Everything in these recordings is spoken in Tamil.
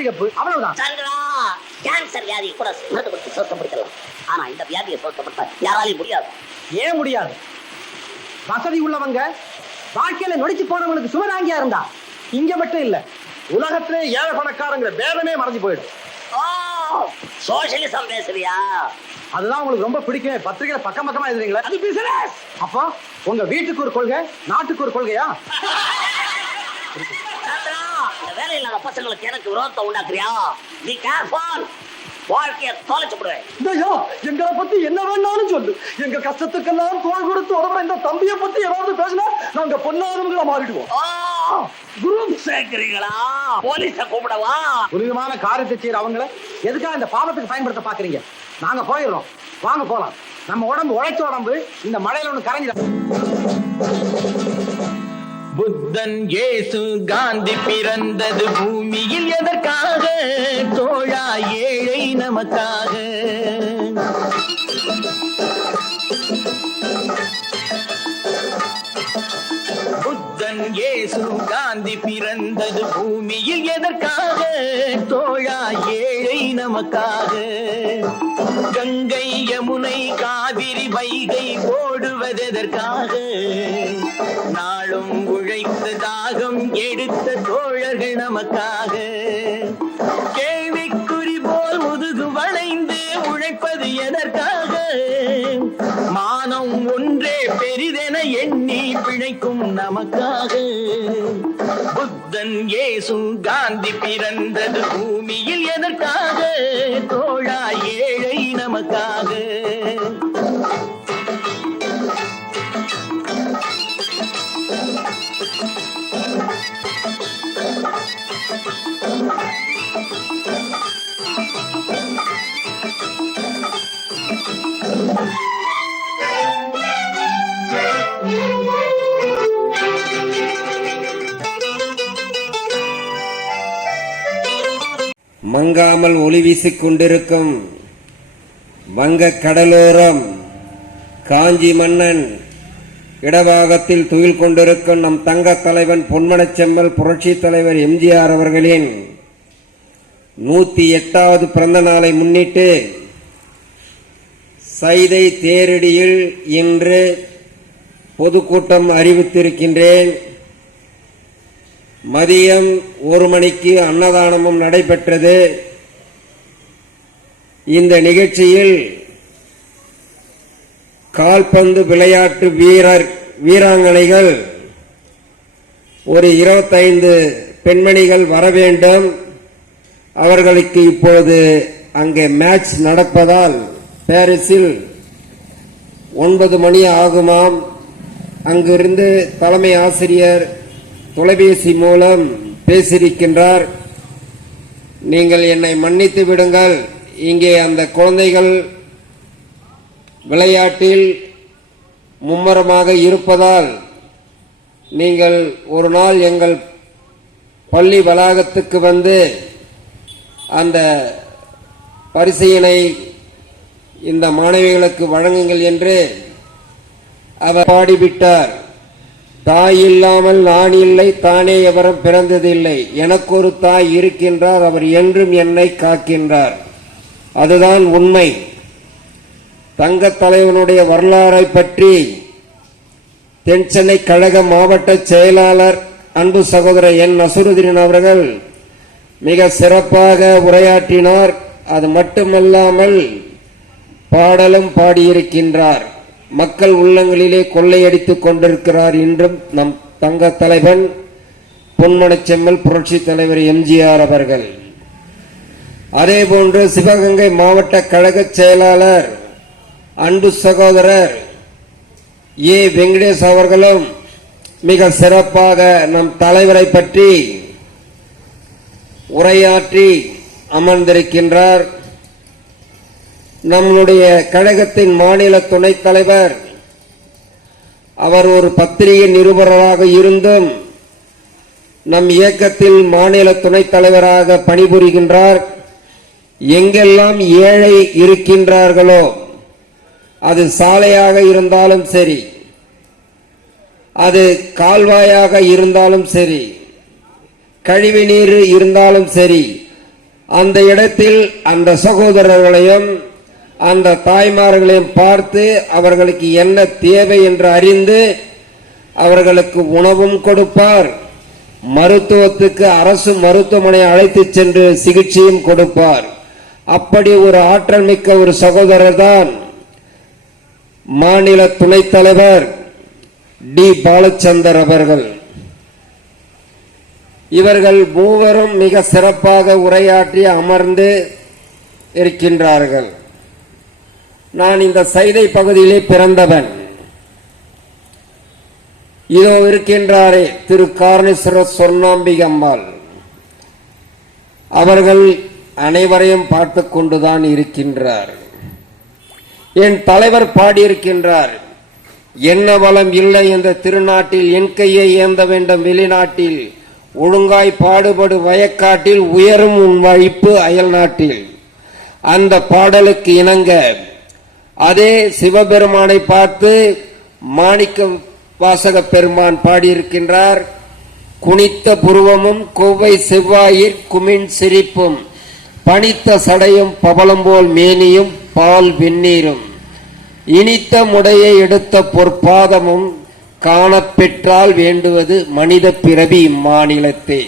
சிகப்பு, அவ்வளவுதான். சந்திரா, கேன்சர் வியாதியை கூட சுத்தப்படுத்தி சுத்தப்படுத்தலாம். ஆனா இந்த வியாதியை சுத்தப்படுத்த யாராலையும் முடியாது. ஏன் முடியாது? வசதி உள்ளவங்க வாழ்க்கையில நொடிச்சு போனவங்களுக்கு சுமராங்கியா இருந்தா இங்க மட்டும் இல்ல, உலகத்திலே ஏழை பணக்காரங்கிற பேதமே மறைஞ்சு போயிடும். சோசியலிசம் பேசுறியா? அதுதான் உங்களுக்கு ரொம்ப பிடிக்கும். பத்திரிகையில பக்கம் பக்கமா எழுதுறீங்களா? அது பிசினஸ். அப்போ உங்க வீட்டுக்கு ஒரு கொள்கை, நாட்டுக்கு ஒரு கொள்கையா? இந்த வேலை இல்லாத பசங்களுக்கு எனக்கு விரோதத்தை உண்டாக்குறியா? Be careful. வாழ்க்கையை தொலைச்சு விடுவேன். எங்களை பத்தி என்ன வேணாலும் சொல்லு. எங்க கஷ்டத்துக்கெல்லாம் தோள் கொடுத்து உதவுற இந்த தம்பியை பத்தி ஏதாவது பேசினா நாங்க பொண்ணாதவங்களா மாறிடுவோம். குரூப் சேர்க்கிறீங்களா? போலீஸ கூப்பிடவா? புனிதமான காரியத்தை செய்யற அவங்கள எதுக்காக இந்த பாவத்துக்கு பயன்படுத்த பாக்குறீங்க? நாங்க போயிடுறோம், வாங்க போலாம். நம்ம உடம்பு உழைச்ச உடம்பு இந்த மழையில ஒண்ணு கரைஞ்சிட. புத்தன் இயேசு காந்தி பிறந்தது பூமியில் எதற்காக? தோழா ஏழை நமக்காக. புத்தன் இயேசு காந்தி பிறந்தது பூமியில் எதற்காக? தோழா ஏழை நமக்காக. கங்கை யமுனை காவிரி வைகை ஓடுவதற்காக? நாளும் உழைத்த தாகம் எடுத்த தோழர்கள் நமக்காக. கேள்விக்குறி போல் முதுகு வளைந்து உழைப்பது எதற்காக? மானம் ஒன்றே பெரிதென எண்ணி பிழைக்கும் நமக்காக. புத்தன் இயேசு காந்தி பிறந்தது பூமியில் எதற்காக? தோழா ஏழை நமக்காக. மங்காமல் ஒளி வீசிக் கொண்டிருக்கும் வங்க கடலோரம் காஞ்சி மன்னன் இடபாகத்தில் துயில் கொண்டிருக்கும் நம் தங்க தலைவன் பொன்மனச்செம்மல் புரட்சி தலைவர் எம்ஜிஆர் அவர்களின் 108வது பிறந்த நாளை முன்னிட்டு சைதை தேரடியில் இன்று பொதுக்கூட்டம் அறிவித்திருக்கின்றேன். மதியம் 1 மணிக்கு அன்னதானமும் நடைபெற்றது. இந்த நிகழ்ச்சியில் கால்பந்து விளையாட்டு வீராங்கனைகள் ஒரு 25 பெண்மணிகள் வர வேண்டும். அவர்களுக்கு இப்போது அங்கே மேட்ச் நடப்பதால் பாரிஸில் 9 மணி ஆகுமாம். அங்கிருந்து தலைமை ஆசிரியர் தொலைபேசி மூலம் பேசியிருக்கின்றார். நீங்கள் என்னை மன்னித்து விடுங்கள், இங்கே அந்த குழந்தைகள் விளையாட்டில் மும்முரமாக இருப்பதால் நீங்கள் ஒரு நாள் எங்கள் பள்ளி வளாகத்துக்கு வந்து அந்த பரிசையினை இந்த மாணவிகளுக்கு வழங்குங்கள் என்று அவர் பாடிவிட்டார். தாய் இல்லாமல் நான் இல்லை, தானே எவரும் பிறந்ததில்லை, எனக்கு ஒரு தாய் இருக்கின்றார், அவர் என்றும் என்னை காக்கின்றார். அதுதான் உண்மை. தங்க தலைவனுடைய வரலாறை பற்றி தென்சென்னை கழக மாவட்ட செயலாளர் அன்பு சகோதரர் என் நசுருதீன் அவர்கள் மிக சிறப்பாக உரையாற்றினார். அது மட்டுமல்லாமல் பாடலும் பாடியிருக்கின்றார். மக்கள் உள்ளங்களிலே கொள்ளையடித்துக் கொண்டிருக்கிறார் இன்றும் நம் தங்க தலைவன் பொன்மனச்செம்மல் புரட்சி தலைவர் எம்ஜிஆர் அவர்கள். அதேபோன்று சிவகங்கை மாவட்ட கழக செயலாளர் அன்பு சகோதரர் ஏ வெங்கடேஷ் அவர்களும் மிக சிறப்பாக நம் தலைவரை பற்றி உரையாற்றி அமர்ந்திருக்கின்றார். நம்முடைய கழகத்தின் மாநில துணைத் தலைவர் அவர் ஒரு பத்திரிகை நிருபராக இருந்தும் நம் இயக்கத்தில் மாநில துணைத் தலைவராக பணிபுரிகின்றார். எங்கெல்லாம் ஏழை இருக்கின்றார்களோ, அது சாலையாக இருந்தாலும் சரி, அது கால்வாயாக இருந்தாலும் சரி, கழிவு நீர் இருந்தாலும் சரி, அந்த இடத்தில் அந்த சகோதரர்களையும் அந்த தாய்மார்களையும் பார்த்து அவர்களுக்கு என்ன தேவை என்று அறிந்து அவர்களுக்கு உணவும் கொடுப்பார், மருத்துவத்துக்கு அரசு மருத்துவமனை அழைத்து சென்று சிகிச்சையும் கொடுப்பார். அப்படி ஒரு ஆற்றல் மிக்க ஒரு சகோதரர் தான் மாநில துணைத் தலைவர் டி பாலச்சந்தர் அவர்கள். இவர்கள் மூவரும் மிக சிறப்பாக உரையாற்றி அமர்ந்து இருக்கின்றார்கள். நான் இந்த சைதை பகுதியிலே பிறந்தவன். இதோ இருக்கின்றாரே திரு காரணேஸ்வரர் சொர்ணாம்பிகை அம்மாள் அவர்கள் அனைவரையும் பார்த்து கொண்டுதான் இருக்கின்றார். என் தலைவர் பாடியிருக்கின்றார், என்ன வளம் இல்லை என்ற திருநாட்டில் என் கையை ஏந்த வேண்டும் வெளிநாட்டில், ஒழுங்காய் பாடுபடு வயக்காட்டில் உயரும் உன் வைப்பு அயல் நாட்டில். அந்த பாடலுக்கு இணங்க அதே சிவபெருமானை பார்த்து மாணிக்க வாசக பெருமான் பாடியிருக்கின்றார், குனித்த புருவமும் கொவ்வை செவ்வாயிற் குமின் சிரிப்பும் பனித்த சடையும் பவளம் போல் மேனியும் பால் வெந்நீரும் இனித்த முடையை எடுத்த பொற்பாதமும் காணப்பெற்றால் வேண்டுவது மனித பிறவி இம்மாநிலத்தே.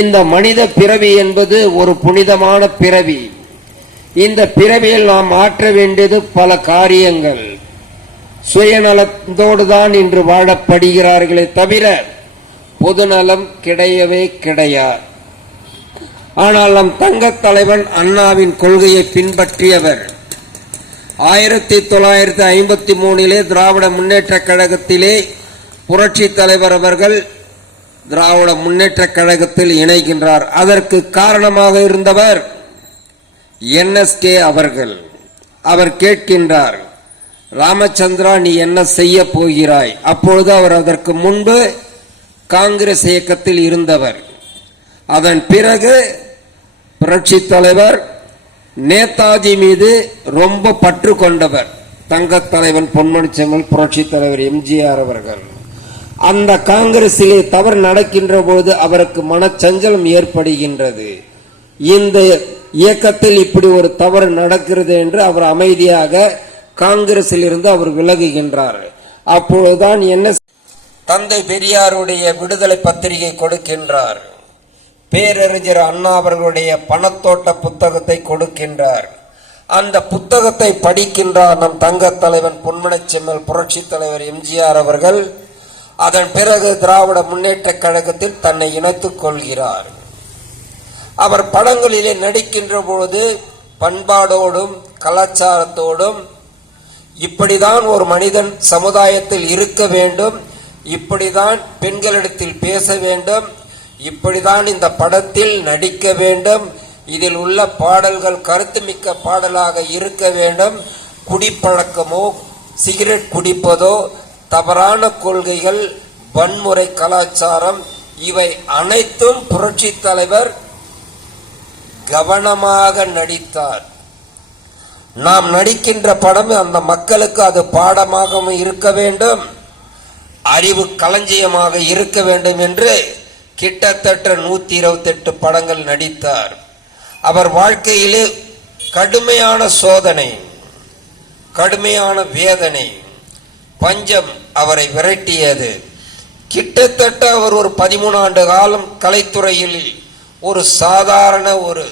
இந்த மனித பிறவி என்பது ஒரு புனிதமான பிறவி. இந்த பிறவியில் நாம் ஆற்ற வேண்டியது பல காரியங்கள். சுயநலத்தோடுதான் இன்று வாழப்படுகிறார்களே தவிர பொதுநலம் கிடையவே கிடையாது. ஆனால் நம் தங்கத் தலைவன் அண்ணாவின் கொள்கையை பின்பற்றியவர். 1953 திராவிட முன்னேற்ற கழகத்திலே புரட்சி தலைவர் அவர்கள் திராவிட முன்னேற்ற கழகத்தில் இணைகின்றார். அதற்கு காரணமாக இருந்தவர் NSK அவர்கள். அவர் கேட்கின்றார், ராமச்சந்திரா நீ என்ன செய்ய போகிறாய்? அப்பொழுது அவர் அதற்கு முன்பு காங்கிரஸ் இயக்கத்தில் இருந்தவர். அதன் பிறகு புரட்சி தலைவர் நேதாஜி மீது ரொம்ப பற்று கொண்டவர். தங்கத் தலைவன் பொன்மணி செம்மல் புரட்சி தலைவர் எம்ஜிஆர் அவர்கள். அந்த காங்கிரஸிலே தவறு நடக்கின்ற போது அவருக்கு மனச்சஞ்சலம் ஏற்படுகின்றது. இந்த இயக்கத்தில் இப்படி ஒரு தவறு நடக்கிறது என்று அவர் அமைதியாக காங்கிரஸில் இருந்து அவர் விலகுகின்றார். அப்பொழுதுதான் என்ன தந்தை பெரியாருடைய விடுதலை பத்திரிகை கொடுக்கின்றார். பேரறிஞர் அண்ணா அவர்களுடைய பணத்தோட்ட புத்தகத்தை கொடுக்கின்றார். அந்த புத்தகத்தை படிக்கின்றார் நம் தங்கத் தலைவன் பொன்மணி செம்மல் புரட்சி தலைவர் எம்ஜிஆர் அவர்கள். அதன் பிறகு திராவிட முன்னேற்ற கழகத்தில் தன்னை இணைத்துக் கொள்கிறார். அவர் படங்களிலே நடிக்கின்ற பொழுது பண்பாடோடும் கலாச்சாரத்தோடும் இப்படிதான் ஒரு மனிதன் சமுதாயத்தில் இருக்க வேண்டும், இப்படிதான் பெண்களிடத்தில் பேச வேண்டும், இப்படிதான் இந்த படத்தில் நடிக்க வேண்டும், இதில் உள்ள பாடல்கள் கருத்துமிக்க பாடலாக இருக்க வேண்டும், குடிப்பழக்கமோ சிகரெட் குடிப்பதோ தவறான கொள்கைகள் வன்முறை கலாச்சாரம் இவை அனைத்தும் புரட்சி தலைவர் கவனமாக நடித்தார். நாம் நடிக்கின்ற படம் அந்த மக்களுக்கு அது பாடமாகவும் இருக்க வேண்டும், அறிவு களஞ்சியமாக இருக்க வேண்டும் என்று கிட்டத்தட்ட 128 படங்கள் நடித்தார். அவர் வாழ்க்கையிலே கடுமையான சோதனை, கடுமையான வேதனை, பஞ்சம் அவரை விரட்டியது. கிட்டத்தட்ட அவர் ஒரு 13 ஆண்டு காலம் கலைத்துறையில் ஒரு சாதாரண ஒரு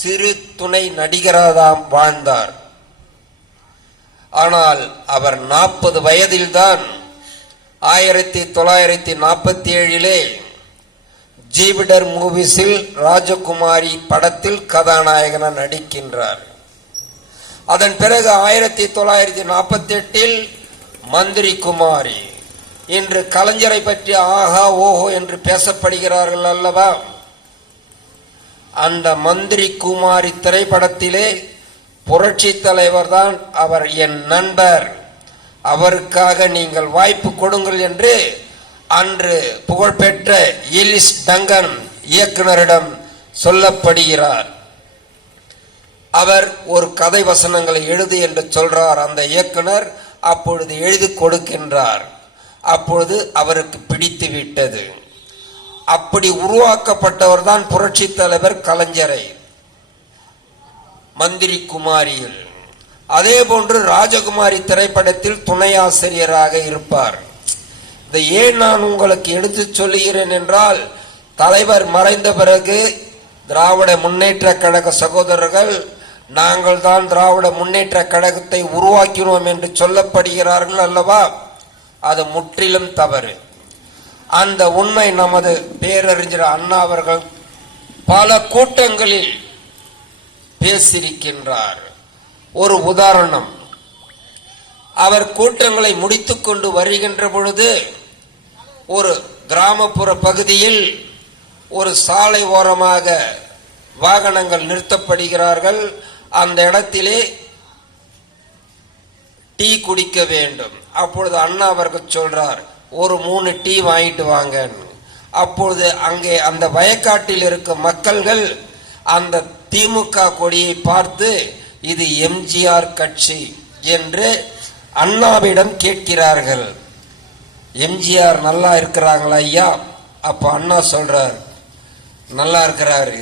சிறு துணை நடிகராதாம் வாழ்ந்தார். ஆனால் அவர் 40 வயதில்தான் 1947 ஜீவிடர் மூவிஸில் ராஜகுமாரி படத்தில் கதாநாயகன நடிக்கின்றார். அதன் பிறகு 1948 மந்திரி குமாரி, இன்று கலைஞரை பற்றி ஆஹா ஓஹோ என்று பேசப்படுகிறார்கள் அல்லவா, அந்த மந்திரி குமாரி திரைப்படத்திலே புரட்சி தலைவர் தான் அவர் என் நண்பர், அவருக்காக நீங்கள் வாய்ப்பு கொடுங்கள் என்று அன்று புகழ்பெற்ற எலிஸ் டங்கன் இயக்குனரிடம் சொல்லப்படுகிறார். அவர் ஒரு கதை வசனங்களை எழுது என்று சொல்றார். அந்த இயக்குனர் அப்பொழுது எழுதி கொடுக்கின்றார். அப்பொழுது அவருக்கு பிடித்து விட்டது. அப்படி உருவாக்கப்பட்டவர் தான் புரட்சி தலைவர் கலைஞரை. மந்திரி குமாரியில். அதே போன்று ராஜகுமாரி திரைப்படத்தில் துணை ஆசிரியராக இருப்பார். இதை ஏன் நான் உங்களுக்கு எடுத்து சொல்லுகிறேன் என்றால், தலைவர் மறைந்த பிறகு திராவிட முன்னேற்ற கழக சகோதரர்கள் நாங்கள் தான் திராவிட முன்னேற்ற கழகத்தை உருவாக்கினோம் என்று சொல்லப்படுகிறார்கள் அல்லவா? அது முற்றிலும் தவறு. அந்த உண்மை நமது பேரறிஞர் அண்ணா அவர்கள் பல கூட்டங்களில் பேசியிருக்கின்றார். ஒரு உதாரணம், அவர் கூட்டங்களை முடித்துக் கொண்டு வருகின்ற பொழுது ஒரு கிராமப்புற பகுதியில் ஒரு சாலை ஓரமாக வாகனங்கள் நிறுத்தப்படுகிறார்கள். அந்த இடத்திலே டீ குடிக்க வேண்டும். அப்பொழுது அண்ணா அவர்கள் சொல்றார், ஒரு 3 டீ வாங்கிட்டு வாங்க. அப்பொழுது அங்கே அந்த வயக்காட்டில் இருக்கும் மக்கள்கள் அந்த திமுக கொடியை பார்த்து இது எம்ஜிஆர் கட்சி என்று அண்ணாவிடம் கேட்கிறார்கள். எம்ஜிஆர் நல்லா இருக்கிறாங்களா ஐயா? அப்ப அண்ணா சொல்றார், நல்லா இருக்கிறாரு,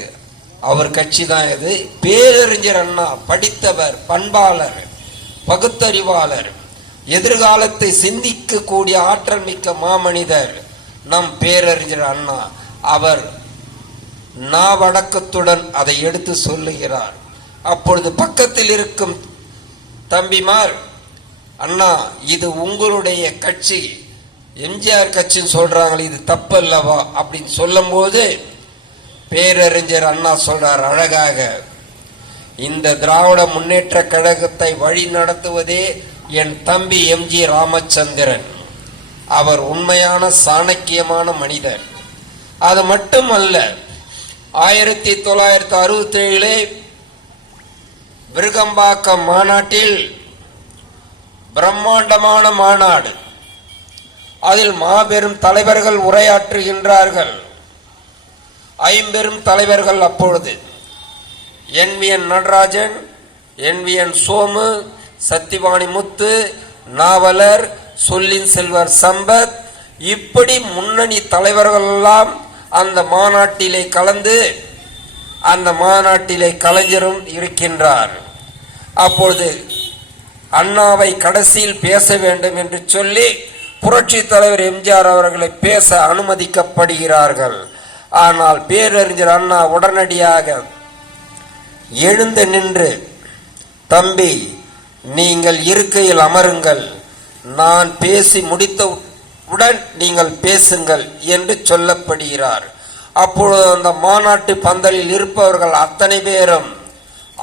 அவர் கட்சி தான் இது. பேரறிஞர் அண்ணா படித்தவர், பண்பாளர், பகுத்தறிவாளர், எதிர்காலத்தை சிந்திக்கக்கூடிய ஆற்றல் மிக்க மாமனிதர் நம் பேரறிஞர் அண்ணா. அவர் நாவடக்கத்துடன் அதை எடுத்து சொல்லுகிறார். அப்பொழுது பக்கத்தில் இருக்கும் தம்பிமார், அண்ணா இது உங்களுடைய கட்சி, எம்ஜிஆர் கட்சின்னு சொல்றாங்களே, இது தப்பு அல்லவா அப்படின்னு சொல்லும் போது பேரறிஞர் அண்ணா சொல்றார் அழகாக, இந்த திராவிட முன்னேற்ற கழகத்தை வழி நடத்துவதே என் தம்பி எம்ஜி ராமச்சந்திரன். அவர் உண்மையான சாணக்கியமான மனிதர். அது மட்டுமல்ல, 1967 விருகம்பாக்கம் மாநாட்டில் பிரம்மாண்டமான மாநாடு, அதில் மாபெரும் தலைவர்கள் உரையாற்றுகின்றார்கள். 50 தலைவர்கள் அப்பொழுது NVN நடராஜன், NVN சோமு, சத்திவாணி முத்து, நாவலர், சொல்லின் செல்வர் சம்பத், இப்படி முன்னணி தலைவர்கள் எல்லாம் அந்த மாநாட்டிலே கலந்து, அந்த மாநாட்டிலே கலைஞரும் இருக்கின்றார். அப்பொழுது அண்ணாவை கடைசியில் பேச வேண்டும் என்று சொல்லி புரட்சி தலைவர் எம்ஜிஆர் அவர்களை பேச அனுமதிக்கப்படுகிறார்கள். ஆனால் பேரறிஞர் அண்ணா உடனடியாக எழுந்து நின்று, தம்பி நீங்கள் இருக்கையில் அமருங்கள், நான் பேசி முடித்தவுடன் நீங்கள் பேசுங்கள் என்று சொல்லப்படுகிறார். அப்பொழுது அந்த மாநாட்டு பந்தலில் இருப்பவர்கள் அத்தனை பேரும்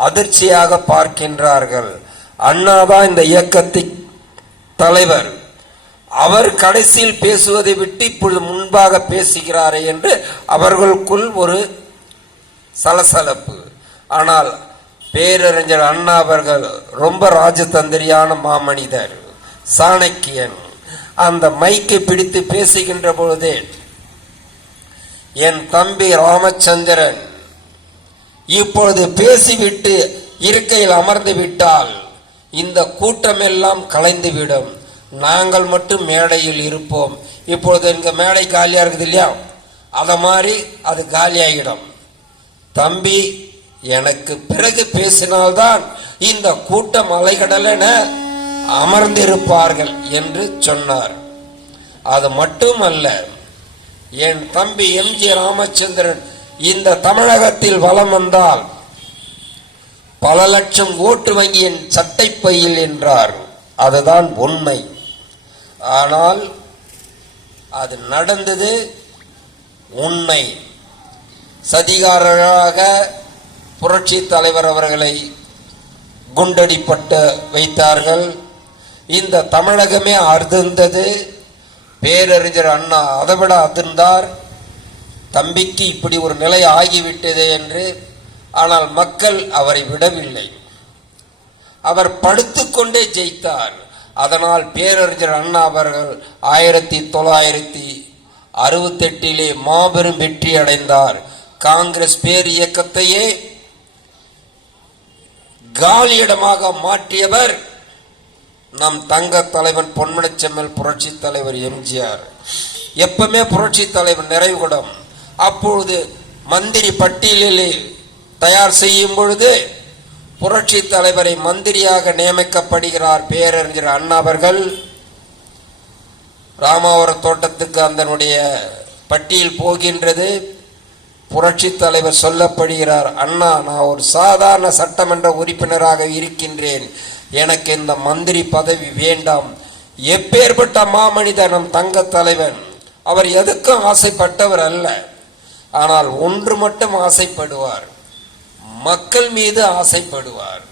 அதிர்ச்சியாக பார்க்கின்றார்கள். அண்ணாதான் இந்த இயக்கத்தின் தலைவர், அவர் கடைசியில் பேசுவதை விட்டு இப்பொழுது முன்பாக பேசுகிறாரே என்று அவர்களுக்குள் ஒரு சலசலப்பு. ஆனால் பேரறிஞர் அண்ணா அவர்கள் ரொம்ப ராஜதந்திரியான மாமனிதர், சாணக்கியன். அந்த மைக்கை பிடித்து பேசுகின்ற பொழுதே, என் தம்பி ராமச்சந்திரன் இப்பொழுது பேசிவிட்டு இருக்கையில் அமர்ந்து விட்டால் இந்த கூட்டமெல்லாம் கலைந்துவிடும், நாங்கள் மட்டும் மேடையில் இருப்போம். இப்பொழுது எங்க மேடை காலியா இருக்குது இல்லையா, அத மாதிரி அது காலியாகிடும். தம்பி எனக்கு பிறகு பேசினால்தான் இந்த கூட்டம் அலைகடலென அமர்ந்திருப்பார்கள் என்று சொன்னார். அது மட்டுமல்ல, என் தம்பி எம்ஜி ராமச்சந்திரன் இந்த தமிழகத்தில் வலம் வந்தால் பல லட்சம் ஓட்டு வங்கி என் சட்டை பையில் என்றார். அதுதான் உண்மை. ஆனால் அது நடந்தது உண்மை. சதிகாரராக புரட்சி தலைவர் அவர்களை குண்டடிப்பட்டு வைத்தார்கள். இந்த தமிழகமே அதிர்ந்தது. பேரறிஞர் அண்ணா அதைவிட அதிர்ந்தார், தம்பிக்கு இப்படி ஒரு நிலை ஆகிவிட்டது என்று. ஆனால் மக்கள் அவரை விடவில்லை, அவர் படுத்துக்கொண்டே ஜெயித்தார். அதனால் பேரறிஞர் அண்ணா அவர்கள் 1968 மாபெரும் வெற்றி அடைந்தார். காங்கிரஸ் பேர் இயக்கத்தையே காலியிடமாக மாற்றியவர் நம் தங்க தலைவன் பொன்மனச்செம்மல் புரட்சி தலைவர் எம்ஜிஆர். எப்பவுமே புரட்சி தலைவர் நிறைவுகூடம். அப்பொழுது மந்திரி பட்டியலில் தயார் செய்யும் பொழுது புரட்சி தலைவரை மந்திரியாக நியமிக்கப்படுகிறார் பேரறிஞர் அண்ணா அவர்கள். ராமாவரம் தோட்டத்துக்கு அதனுடைய பட்டியல் போகின்றது. புரட்சி தலைவர் சொல்லப்படுகிறார், அண்ணா, நான் ஒரு சாதாரண சட்டமன்ற உறுப்பினராக இருக்கின்றேன், எனக்கு இந்த மந்திரி பதவி வேண்டாம். எப்பேற்பட்ட மாமனிதன் நம் தங்க தலைவன். அவர் எதுக்கும் ஆசைப்பட்டவர் அல்ல. ஆனால் ஒன்று மட்டும் ஆசைப்படுவார், மக்கள் மீது ஆசைப்படுவார்.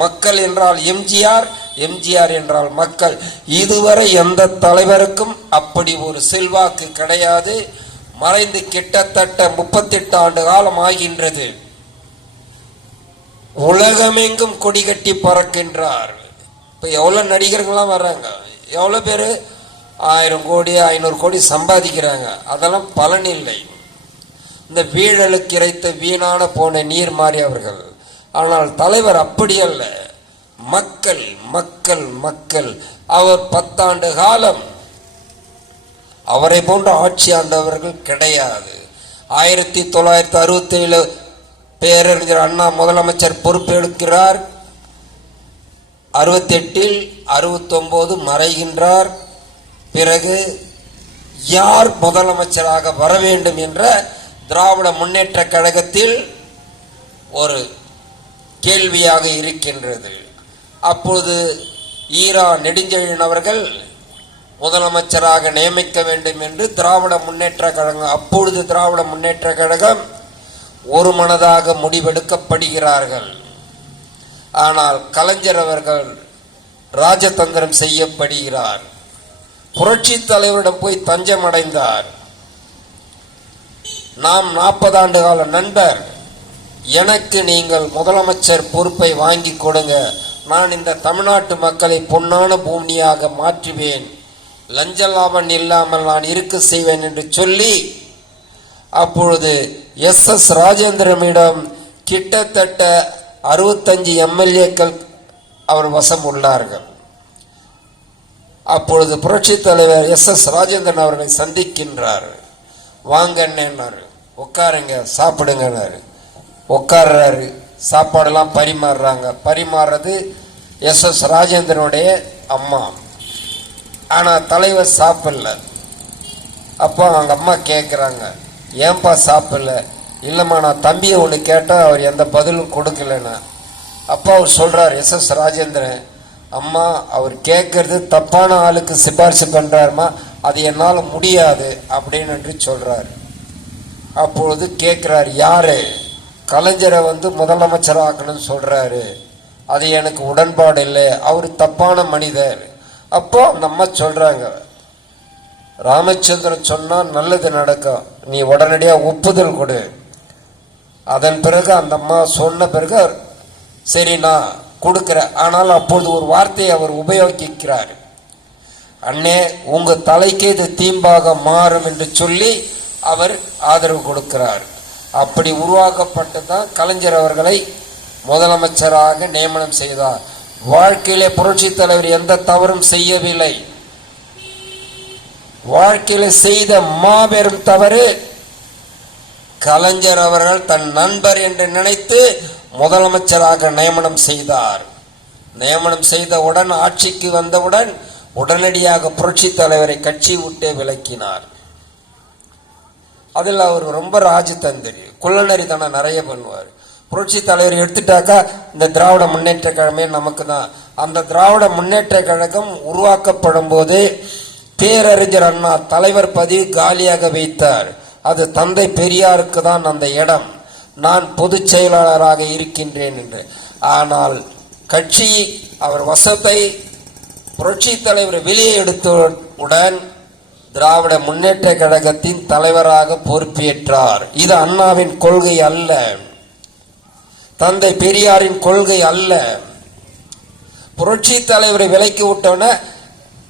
மக்கள் என்றால் எம்ஜிஆர், எம்ஜிஆர் என்றால் மக்கள். இதுவரை எந்த தலைவருக்கும் அப்படி ஒரு செல்வாக்கு கிடையாது. மறைந்து கிட்டத்தட்ட 38 ஆண்டு காலம் ஆகின்றது. உலகமெங்கும் கொடி கட்டி பறக்கின்றார். இப்ப எவ்வளவு நடிகர்கள்லாம் வர்றாங்க, எவ்வளவு பேரு 1000 கோடி 500 கோடி சம்பாதிக்கிறாங்க. அதெல்லாம் பலன் இல்லை. இந்த வீழலுக்கு இறைத்த வீணான போன நீர் மாறி அவர்கள். ஆனால் தலைவர் அப்படி அல்ல, மக்கள் மக்கள் மக்கள். அவர் 10 ஆண்டு காலம் அவரை போன்ற ஆட்சி ஆண்டவர்கள் கிடையாது. 1967 பேரறிஞர் அண்ணா முதலமைச்சர் பொறுப்பெடுக்கிறார். 68 69 மறைகின்றார். பிறகு யார் முதலமைச்சராக வர வேண்டும் என்ற திராவிட முன்னேற்ற கழகத்தில் ஒரு கேள்வியாக இருக்கின்றது. அப்போது ஈரா நெடுஞ்செழியன் அவர்கள் முதலமைச்சராக நியமிக்க வேண்டும் என்று திராவிட முன்னேற்ற கழகம், அப்பொழுது திராவிட முன்னேற்ற கழகம் ஒரு மனதாக முடிவெடுக்கப்படுகிறார்கள். ஆனால் கலைஞர் அவர்கள் ராஜதந்திரம் செய்யப்படுகிறார். புரட்சி தலைவரிடம் போய் தஞ்சம் அடைந்தார். நாம் 40 ஆண்டு கால நண்பர், எனக்கு நீங்கள் முதலமைச்சர் பொறுப்பை வாங்கி கொடுங்க, நான் இந்த தமிழ்நாட்டு மக்களை பொன்னான பூமியாக மாற்றுவேன், லஞ்ச லாபம் இல்லாமல் நான் இருக்க செய்வேன் என்று சொல்லி அப்பொழுது SS ராஜேந்திரனிடம் கிட்டத்தட்ட 65 எம்எல்ஏக்கள் அவர் வசம் உள்ளார்கள். அப்பொழுது புரட்சி தலைவர் SS ராஜேந்திரன் அவர்களை சந்திக்கின்றார். வாங்கன்னாரு, உட்காருங்க சாப்பிடுங்கன்னாரு. உட்கார்றாரு, சாப்பாடெல்லாம் பரிமாறுறாங்க. பரிமாறுறது SS ராஜேந்திரனுடைய அம்மா. ஆனா தலைவர் சாப்பிடல. அப்போ அவங்க அம்மா கேட்குறாங்க, ஏன்பா சாப்பிடல? இல்லைம்மா, நான் தம்பியை ஒன்று கேட்டால் அவர் எந்த பதிலும் கொடுக்கலன்னா. அப்போ அவர் சொல்றார், SS ராஜேந்திரன், அம்மா, அவர் கேட்கறது தப்பான ஆளுக்கு சிபாரிசு பண்றாருமா, அது என்னால் முடியாது அப்படின்னு சொல்றாரு. அப்பொழுது கேட்கிறார், யாரு? கலைஞரை முதலமைச்சர் ஆக்கணும்னு சொல்றாரு, அது எனக்கு உடன்பாடு இல்லை, அவர் தப்பான மனிதர். அப்போ அந்த அம்மா சொல்றாங்க, ராமச்சந்திரன் சொன்னா நல்லது நடக்கும், நீ உடனடியா ஒப்புதல் கொடு. அதன் பிறகு அந்த அம்மா சொன்ன பிறகு சரி நான் கொடுக்கிறேன். ஆனால் அப்பொழுது ஒரு வார்த்தையை அவர் உபயோகிக்கிறார், அண்ணே உங்க தலைக்கு இது தீம்பாக மாறும் என்று சொல்லி அவர் ஆதரவு கொடுக்கிறார். அப்படி உருவாக்கப்பட்டுதான் கலைஞர் அவர்களை முதலமைச்சராக நியமனம் செய்தார். வாழ்க்கையிலே புரட்சி தலைவர் எந்த தவறும் செய்யவில்லை. வாழ்க்கையில செய்த மாபெரும் தவறு, கலைஞர் அவர்கள் தன் நண்பர் என்று நினைத்து முதலமைச்சராக நியமனம் செய்தார். நியமனம் செய்தவுடன், ஆட்சிக்கு வந்தவுடன் உடனடியாக புரட்சி தலைவரை கட்சி விட்டே விலக்கினார். அதில் அவர் ரொம்ப ராஜதந்திரி, குள்ளநரித்தனம் நிறைய பண்ணுவார். புரட்சி தலைவர் எடுத்துட்டாக்கா இந்த திராவிட முன்னேற்ற கழகமே நமக்கு தான். அந்த திராவிட முன்னேற்ற கழகம் உருவாக்கப்படும் போது பேரறிஞர் அண்ணா தலைவர் பதவி காலியாக வைத்தார். அது தந்தை பெரியாருக்கு தான் அந்த இடம், நான் பொதுச் செயலாளராக இருக்கின்றேன் என்று. ஆனால் கட்சி அவர் வசத்தை புரட்சி தலைவர் வெளியே எடுத்தவுடன் திராவிட முன்னேற்ற கழகத்தின் தலைவராக பொறுப்பேற்றார். இது அண்ணாவின் கொள்கை அல்ல, தந்தை பெரியாரின் கொள்கை அல்ல. புரட்சி தலைவரை விலக்கி விட்டோன்னா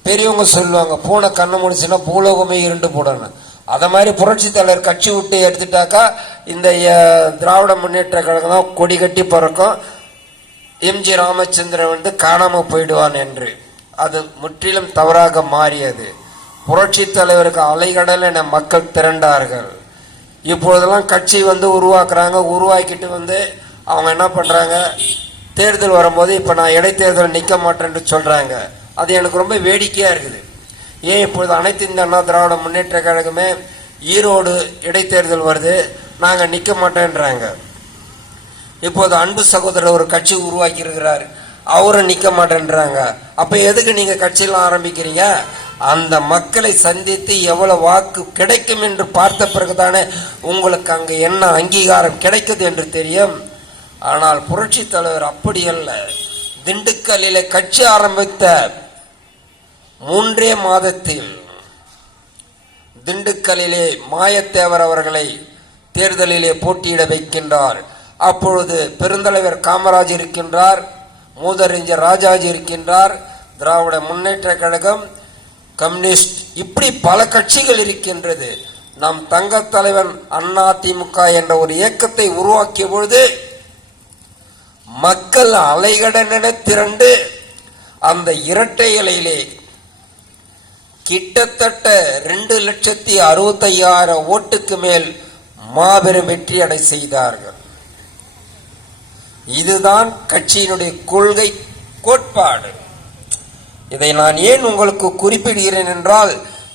பெரியவங்க சொல்லுவாங்க, பூனை கண்ணை முடிச்சுன்னா பூலோகமே இருண்டு போடணும். அத மாதிரி புரட்சி தலைவர் கட்சி விட்டு எடுத்துட்டாக்கா இந்த திராவிட முன்னேற்ற கழகம் தான் கொடி கட்டி பறக்கும், எம்ஜி ராமச்சந்திரன் காணாம போயிடுவான் என்று. அது முற்றிலும் தவறாக மாறியது. புரட்சி தலைவருக்கு அலைகடல் என மக்கள் திரண்டார்கள். இப்பொழுதெல்லாம் கட்சி உருவாக்குறாங்க. உருவாக்கிட்டு அவங்க என்ன பண்றாங்க, தேர்தல் வரும்போது இப்போ நான் இடைத்தேர்தல் நிற்க மாட்டேன்னு சொல்கிறாங்க. அது எனக்கு ரொம்ப வேடிக்கையாக இருக்குது. ஏன் இப்பொழுது அனைத்து இந்திய அண்ணா திராவிட முன்னேற்ற கழகமே ஈரோடு இடைத்தேர்தல் வருது, நாங்கள் நிற்க மாட்டேன்றாங்க. இப்போது அன்பு சகோதரர் ஒரு கட்சி உருவாக்கி இருக்கிறார், அவரும் நிற்க மாட்டேன்றாங்க. அப்போ எதுக்கு நீங்கள் கட்சியெல்லாம் ஆரம்பிக்கிறீங்க? அந்த மக்களை சந்தித்து எவ்வளவு வாக்கு கிடைக்கும் என்று பார்த்த பிறகுதானே உங்களுக்கு அங்கே என்ன அங்கீகாரம் கிடைக்குது என்று தெரியும். ஆனால் புரட்சி தலைவர் அப்படி அல்ல. திண்டுக்கல்லிலே கட்சி ஆரம்பித்த 3 மாதத்தில் திண்டுக்கல்லிலே மாயத்தேவர் அவர்களை தேர்தலிலே போட்டியிட வைக்கின்றார். அப்பொழுது பெருந்தலைவர் காமராஜ் இருக்கின்றார், மூதறிஞர் ராஜாஜி இருக்கின்றார், திராவிட முன்னேற்ற கழகம், கம்யூனிஸ்ட், இப்படி பல கட்சிகள் இருக்கின்றது. நம் தங்க தலைவன் அண்ணா திமுக என்ற ஒரு இயக்கத்தை உருவாக்கிய பொழுது மக்கள் அலைகடனென திரண்டு அந்த இரட்டை இலையிலே கிட்டத்தட்ட 2,65,000 ஓட்டுக்கு மேல் மாபெரும் வெற்றி அடை செய்தார்கள். இதுதான் கட்சியினுடைய கொள்கை கோட்பாடு. இதை நான் ஏன் உங்களுக்கு குறிப்பிடுகிறேன் என்றால்,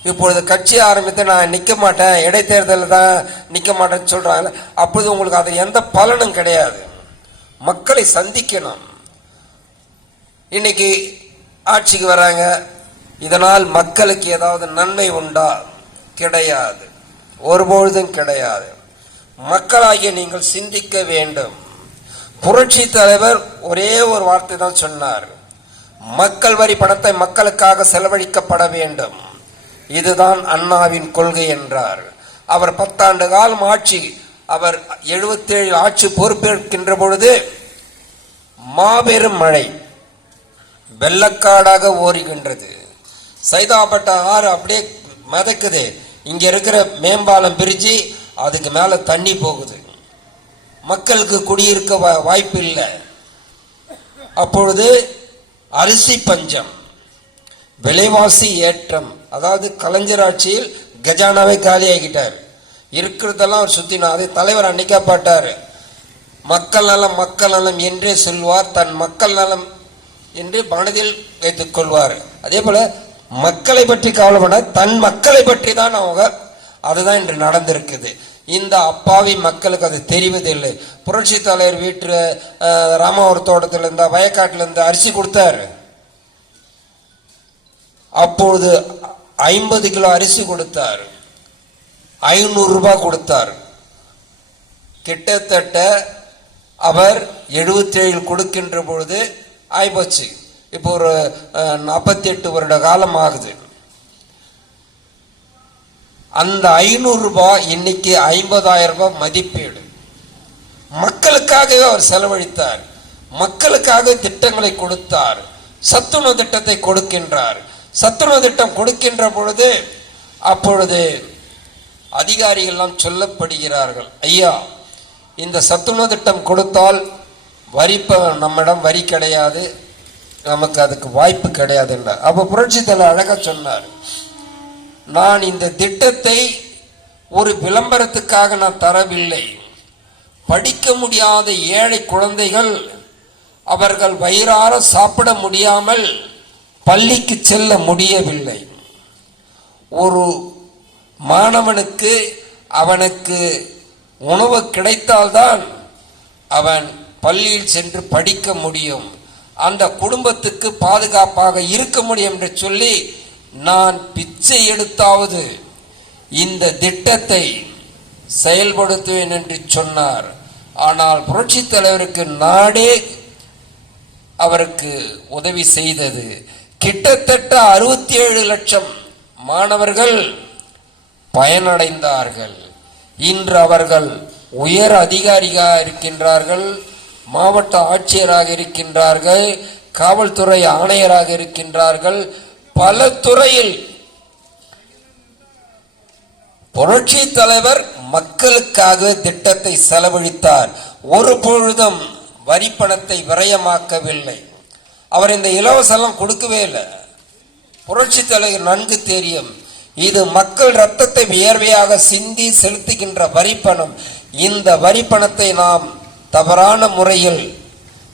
இப்பொழுது கட்சி ஆரம்பித்து நான் நிற்க மாட்டேன், இடைத்தேர்தலில் தான் நிற்க மாட்டேன்னு சொல்றாங்க. அப்போது உங்களுக்கு அது எந்த பலனும் கிடையாது. மக்களை சந்திக்கணும். இன்னைக்கு ஆட்சிக்கு வராங்க, இதனால் மக்களுக்கு ஏதாவது நன்மை உண்டா? கிடையாது, ஒருபொழுதும் கிடையாது. மக்களாகிய நீங்கள் சிந்திக்க வேண்டும். புரட்சி தலைவர் ஒரே ஒரு வார்த்தை தான் சொன்னார், மக்கள் வரி பணத்தை மக்களுக்காக செலவழிக்கப்பட வேண்டும், இதுதான் அண்ணாவின் கொள்கை என்றார். அவர் 10 ஆண்டு காலம் ஆட்சி, அவர் 77 ஆட்சி பொறுப்பேற்கின்ற பொழுது மாபெரும் மழை வெள்ளக்காடாக ஓடுகின்றது. சைதாப்பட்ட ஆறு அப்படியே மிதக்குது. இங்க இருக்கிற மேம்பாலம் பிரிச்சு அதுக்கு மேல தண்ணி போகுது. மக்களுக்கு குடியிருக்க வாய்ப்பு இல்லை. அப்பொழுது அரிசி பஞ்சம், விலைவாசி ஏற்றம். அதாவது கலைஞர் ஆட்சியில் கஜானாவை காலியாகிட்டார், இருக்கிறதெல்லாம் அவர் சுத்தினார். அதை தலைவர் அன்னைக்கா பாட்டார், மக்கள் நலம் மக்கள் நலம் என்றே சொல்வார், தன் மக்கள் நலம் என்று மனதில் வைத்துக் கொள்வார். அதே போல மக்களை பற்றி கவலைப்பட தன் மக்களை பற்றி தான் அவங்க, அதுதான் இன்று நடந்திருக்குது. இந்த அப்பாவி மக்களுக்கு அது தெரிவதில்லை. புரட்சி தலைவர் வீட்டு ராமாவூர் தோட்டத்தில் இருந்த வயக்காட்டில் இருந்து அரிசி கொடுத்தாரு. அப்பொழுது 50 கிலோ அரிசி கொடுத்தார், 500 ரூபாய் கொடுத்தார். கிட்டத்தட்ட அவர் 77 கொடுக்கின்ற பொழுது ஆயிப்போச்சு. இப்போ ஒரு 48 வருட காலம் ஆகுது. அந்த 500 ரூபாய் இன்னைக்கு 50,000 ரூபாய் மதிப்பீடு. மக்களுக்காகவே அவர் செலவழித்தார், மக்களுக்காக திட்டங்களை கொடுத்தார். சத்துணவு திட்டத்தை கொடுக்கின்றார். சத்துணவு திட்டம் கொடுக்கின்ற பொழுது அப்பொழுது அதிகாரிகள் சொல்லப்படுகிறார்கள், ஐயா இந்த சத்துணவு திட்டம் கொடுத்தால் நம்மிடம் வரி கிடையாது, நமக்கு அதுக்கு வாய்ப்பு கிடையாது என்றார். அப்ப புரட்சி தலைவர் அழகா சொன்னார், நான் இந்த திட்டத்தை ஒரு விளம்பரத்துக்காக நான் தரவில்லை. படிக்க முடியாத ஏழை குழந்தைகள் அவர்கள் வயிறார சாப்பிட முடியாமல் பள்ளிக்கு செல்ல முடியவில்லை. ஒரு மாணவனுக்கு அவனுக்கு உணவு கிடைத்தால்தான் அவன் பள்ளியில் சென்று படிக்க முடியும், அந்த குடும்பத்துக்கு பாதுகாப்பாக இருக்க முடியும் என்று சொல்லி நான் பிச்சை எடுத்தாவது இந்த திட்டத்தை செயல்படுத்துவேன் என்று சொன்னார். ஆனால் புரட்சி தலைவருக்கு நாடே அவருக்கு உதவி செய்தது. கிட்டத்தட்ட 67 லட்சம் மாணவர்கள் பயனடைந்தார்கள். இன்று அவர்கள் உயர் அதிகாரியாக இருக்கின்றார்கள், மாவட்ட ஆட்சியராக இருக்கின்றார்கள், காவல்துறை ஆணையராக இருக்கின்றார்கள். பல துறையில் புரட்சி தலைவர் மக்களுக்காக திட்டத்தை செலவழித்தார். ஒரு பொழுதும் வரி பணத்தை விரயமாக்கவில்லை. அவர் இந்த இலவசம் கொடுக்கவே இல்லை. புரட்சி தலைவர் நன்கு தெரியும், இது மக்கள் ரத்தத்தை வியர்வையாக சிந்தி செலுத்துகின்ற வரி பணம். இந்த வரி பணத்தை நாம் தவறான முறையில்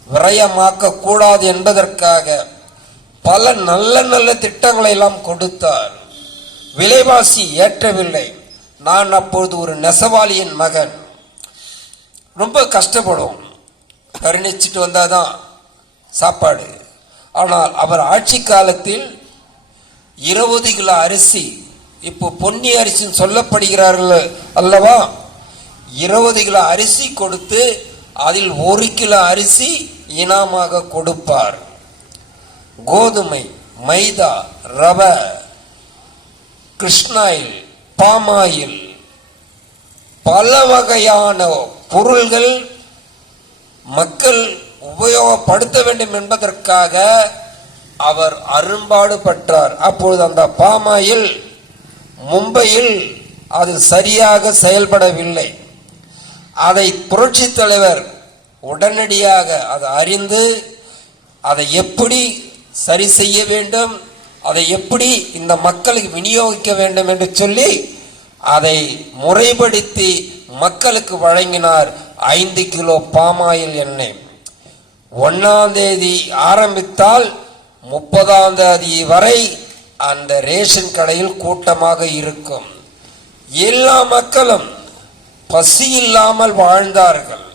விரயமாக்க கூடாது என்பதற்காக பல நல்ல நல்ல திட்டங்களை எல்லாம் கொடுத்தார். விலைவாசி ஏற்றவில்லை. நான் அப்பொழுது ஒரு நெசவாளியின் மகன், ரொம்ப கஷ்டப்படும், கருணிச்சிட்டு வந்தாதான் சாப்பாடு. ஆனால் அவர் ஆட்சி காலத்தில் 20 கிலோ அரிசி, இப்போ பொன்னி அரிசின்னு சொல்லப்படுகிறார்கள் அல்லவா, 20 கிலோ அரிசி கொடுத்து அதில் 1 கிலோ அரிசி இனாமாக கொடுப்பார். கோதுமை, மைதா, ரவை, கிருஷ்ணாயில், பாமாயில், பல வகையான பொருள்கள் மக்கள் உபயோகப்படுத்த வேண்டும் என்பதற்காக அவர் அரும்பாடு பட்டார். அப்பொழுது அந்த பாமாயில் மும்பையில் அது சரியாக செயல்படவில்லை. அதை புரட்சி தலைவர் உடனடியாக அதை அறிந்து அதை எப்படி சரி செய்ய வேண்டும், அதை எப்படி இந்த மக்களுக்கு விநியோகிக்க வேண்டும் என்று சொல்லி அதை முறைப்படுத்தி மக்களுக்கு வழங்கினார். 5 கிலோ பாமாயில் எண்ணெய் 1ஆம் தேதி ஆரம்பித்தால் 30ஆம் தேதி வரை அந்த ரேஷன் கடையில் கூட்டமாக இருக்கும். எல்லா மக்களும் பசி இல்லாமல் வாழ்ந்தார்கள்,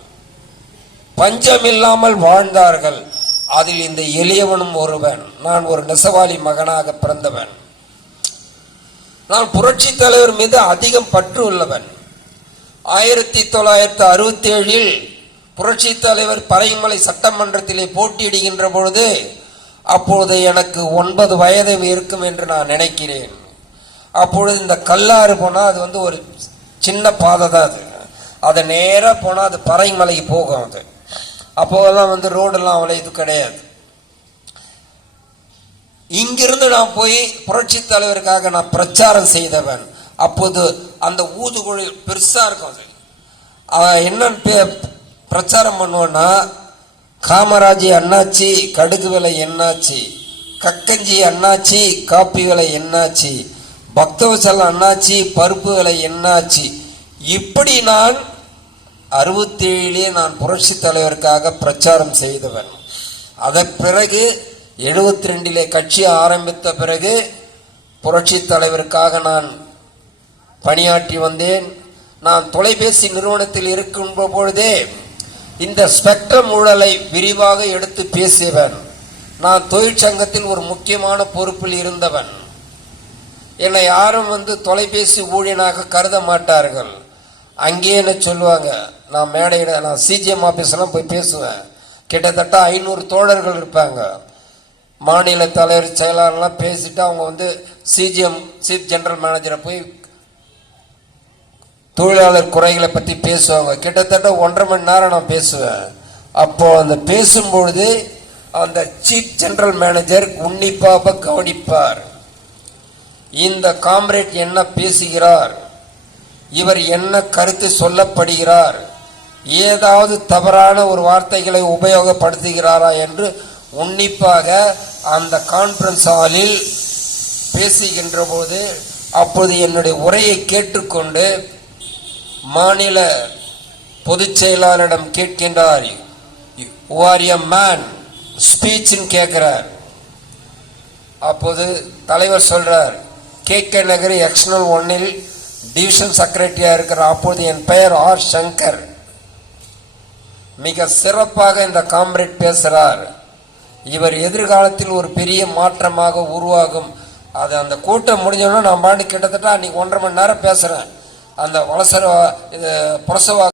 பஞ்சம் இல்லாமல் வாழ்ந்தார்கள். அதில் இந்த எளியவனும் ஒருவன். நான் ஒரு நெசவாளி மகனாக பிறந்தவன். நான் புரட்சி தலைவர் மீது அதிகம் பற்று உள்ளவன். 1967 புரட்சி தலைவர் பறைமலை சட்டமன்றத்திலே போட்டியிடுகின்ற பொழுது அப்பொழுது எனக்கு 9 வயது இருக்கும் என்று நான் நினைக்கிறேன். அப்பொழுது இந்த கல்லாறு போனால் அது ஒரு சின்ன பாதை தான், அதை நேராக போனால் அது பறைமலைக்கு போகும். அது அப்போதெல்லாம் ரோடெல்லாம் அவ்வளோ இது கிடையாது. இங்கிருந்து நான் போய் புரட்சி தலைவருக்காக நான் பிரச்சாரம் செய்தவன். அப்போது அந்த ஊதுகுழி பெருசா இருக்கும். அது என்னன்னு பிரச்சாரம் பண்ணுவோன்னா, காமராஜி அண்ணாச்சி கடுகு விலை என்னாச்சு, கக்கஞ்சி அண்ணாச்சி காப்பி விலை என்னாச்சு, பக்தவசல் அண்ணாச்சி பருப்பு விலை என்னாச்சு. இப்படி நான் 67 நான் புரட்சி தலைவருக்காக பிரச்சாரம் செய்தவன். அதன் பிறகு 72 கட்சி ஆரம்பித்த பிறகு புரட்சி தலைவருக்காக நான் பணியாற்றி வந்தேன். நான் தொலைபேசி நிறுவனத்தில் இருக்கின்ற பொழுதே இந்த ஸ்பெக்ட்ரம் ஊழலை விரிவாக எடுத்து பேசியவன். நான் தொழிற்சங்கத்தில் ஒரு முக்கியமான பொறுப்பில் இருந்தவன். என்னை யாரும் தொலைபேசி ஊழியனாக கருத மாட்டார்கள். அங்கேயே என்ன சொல்லுவாங்க, நான் மேடையிட நான் சிஜிஎம் ஆஃபீஸ்லாம் போய் பேசுவேன். கிட்டத்தட்ட 500 தோழர்கள் இருப்பாங்க. மாநில தலைவர் செயலாளர்லாம் பேசிட்டு அவங்க சிஜிஎம் சீஃப் ஜெனரல் மேனேஜரை போய் தொழிலாளர் குறைகளை பற்றி பேசுவாங்க. கிட்டத்தட்ட 1.5 மணி நேரம் நான் பேசுவேன். அப்போ அந்த பேசும்பொழுது அந்த சீஃப் ஜெனரல் மேனேஜர் உன்னிப்பாக கவனிப்பார். இந்த காம்ரேட் என்ன பேசுகிறார், இவர் என்ன கருத்து சொல்லப்படுகிறார், ஏதாவது தவறான ஒரு வார்த்தைகளை உபயோகப்படுத்துகிறாரா என்று உன்னிப்பாக அந்த கான்பரன்ஸ் ஹாலில் பேசுகின்ற போது அப்போது என்னுடைய உரையை கேட்டுக்கொண்டு மாநில பொதுச் செயலாளரிடம் கேட்கின்றார், "Who are you man?" ஸ்பீச்னு கேட்கிறார். அப்போது தலைவர் சொல்றார், KK நகர் எக்ஸ்னல் 1 டிவிஷன் செக்ரட்டரியா இருக்கிற அப்போது என் பெயர் ஆர் சங்கர். மிக சிறப்பாக இந்த காம்ரேட் பேசுறார். இவர் எதிர்காலத்தில் ஒரு பெரிய மாற்றமாக உருவாகும். அது அந்த கூட்டம் முடிஞ்சோன்னா நான் பாண்டி கிட்டத்தட்ட அன்னைக்கு 1.5 மணி நேரம் பேசுறேன். அந்த வலசர பிரசவ